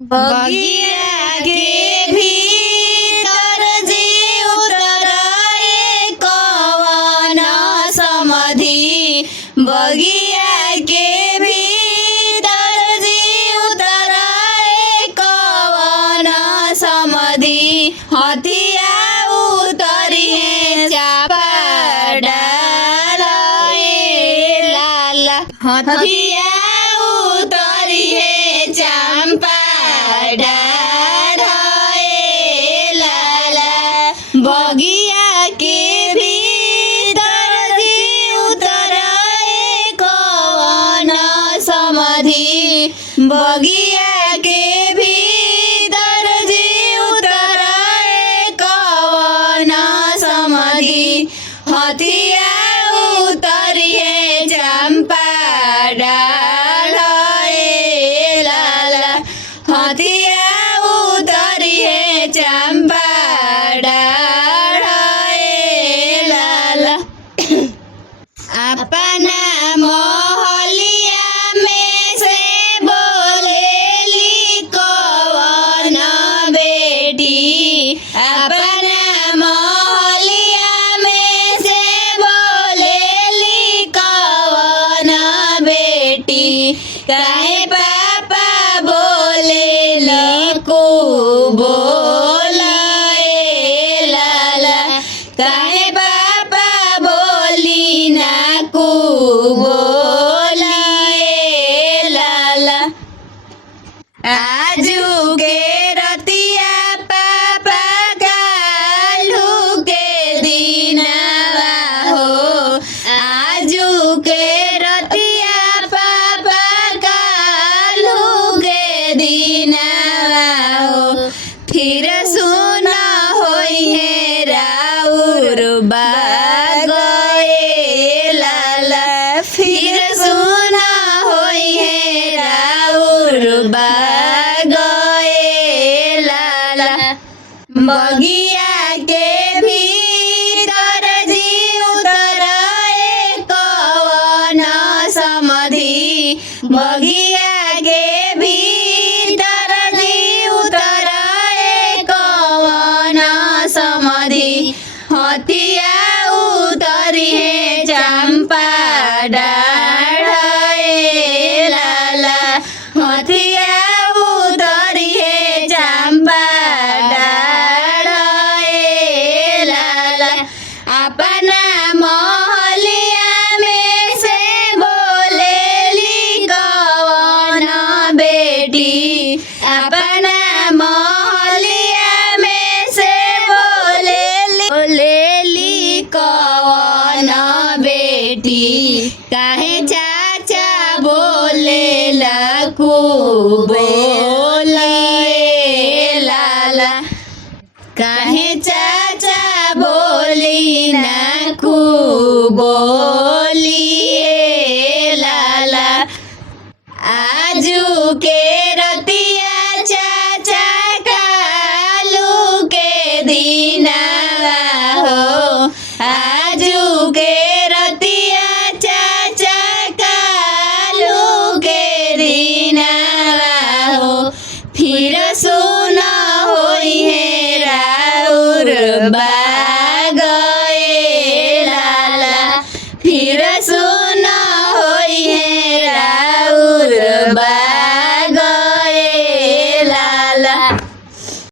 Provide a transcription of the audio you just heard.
बगिया के भीतर जी उतराए कवन समधि। बगिया के भीतर जी उतराए कवन समधि। हथिया उतरिए चापा डालाए लाला। हथिया उतरिए चंपा डाढ़े लाला। बगिया के भीतर जी उतराए कवन समधि। बगिया के भीतर जी उतराए कवन समधि। हथिया उतरिए चंपा डाढ़े लाला। हथिया उतरिए चंपा डाढ़े लाला। अपना मोहलिया में से बोलेली कवन बेटी। अपना मोहलिया में से बोलेली कवन बेटी। काहे पापा बोलेली को बोलाए लाला। काहे पापा बोली ना को बोलाए लाला। आजू के रतिया पापा कालू के दिनवा हो। आजू के रतिया पापा कालू के दिनवा हो। फिर सुना होई है राउर बागए लाला। फिर सुना होई है राउर बागए लाला। बगिया के भीतर जी उतराए कवन समधि। बगिया के भीतर जी उतराए कवन समधि। हथिया उतरिए चंपा डाढ़े लाला। हथिया उतरिए चंपा डाढ़े लाला। अपना मोहलिया में से बोलेली कवन बेटी। अपना मोहलिया में से बोलेली कवन बेटी। काहे चाचा बोलेला को बोले लाला। काहे चाचा बोली ना को बोलिए लाला। आजू के रतिया चाचा कालू के दिनवा हो। आजू के रतिया चाचा कालू के दिनवा हो। फिर सुना होई है राउर बागए लाला। फिर सुना होई है राउर बागए लाला।